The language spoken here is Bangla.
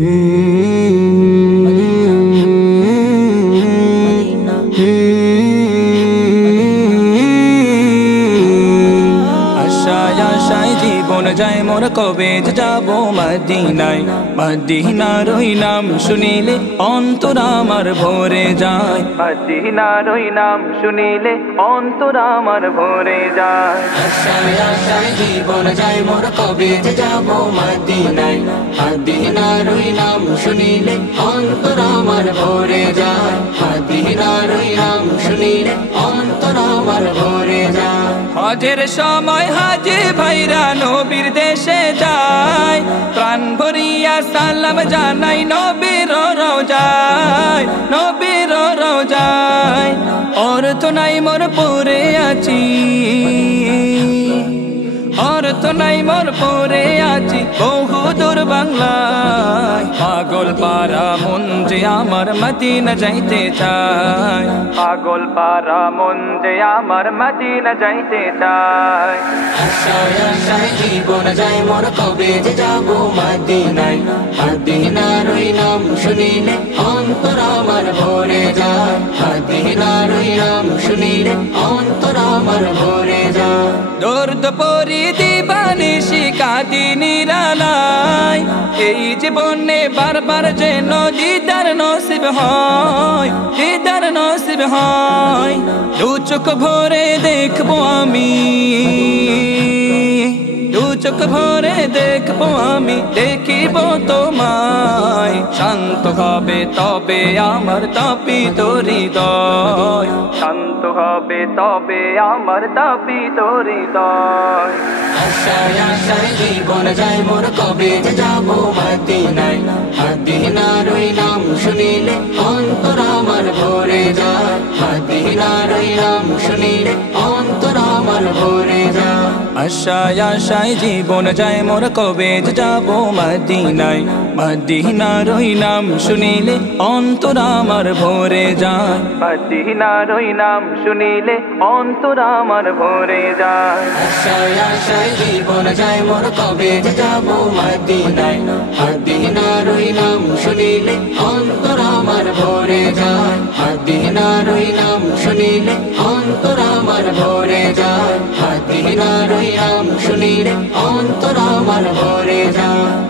আশায় আশায় জীবন যায় মোর, কবে যে যাবো মদিনায়। মদিনার ওই নাম শুনিলে অন্তর আমার ভরে যায়, মদিনার ওই নাম শুনিলে অন্তর আমার ভরে যায়। আশায় আশায় জীবন যায় মোর, কবে যে যাবো মদিনায়। মদিনার ওই নাম শুনিলে অন্তর আমার ভরে যায়, মদিনার ওই নাম শুনিলে অন্তর আমার ভরে যায়। হজের সময় হাজি ভাইরা নবীর দেশে যায়, প্রাণ ভরিয়া সালাম জানাই নবীর রওজায়, নবীর রওজায়। অর্থ নাই মোর পড়ে আছি, অর্থ নাই মোর পড়ে আছি বহু দূর বাংলায়। পাগল পারা মন যে আমার মদিনা যাইতে চায়, পাগল পারা মন যে আমার মদিনা যাইতে চায়। আশায় আশায় জীবন যায় মোর, কবে যে যাবো মদিনায়। মদিনার ওই নাম শুনিলে অন্তর আমার ভরে যায়, মদিনার ওই নাম শুনিলে অন্তর আমার ভরে যায়। দর্দ পরি দিবানিশি কাঁদি নিরালায়, এই জীবনে বারবার যেন দিদার নসিব হয়, দিদার নসিব হয়। দু চোখ ভরে দেখবো আমি, দু চোখ ভরে দেখবো আমি, দেখিব তোমায়। শান্ত হবে তবে আমার তাপিত হৃদয়, শান্ত হবে তবে আমার তাপিত হৃদয়। আশায় আশায় জীবন যায় মোর, কবে যে যাবো মদিনায়। মদিনার ওই নাম শুনিলে অন্তর আমার ভরে যায়, মদিনার ওই নাম শুনিলে অন্তর আমার ভরে যায়। আশায় আশায় জীবন যায় মোর, কবে যে যাবো মদিনায়। মদিনার ওই নাম শুনিলে অন্তর আমার ভরে যায়, মদিনার ওই নাম শুনিলে অন্তর আমার ভরে যায়। আশায় আশায় জীবন যায় মোর, কবে যে যাবো মদিনায়। মদিনার ওই নাম শুনিলে অন্তর আমার ভরে যায়, মদিনার ওই নাম শুনিলে অন্তর আমার ভরে যায়, মদিনার ওই নাম শুনিলে অন্তর আমার ভরে যায়।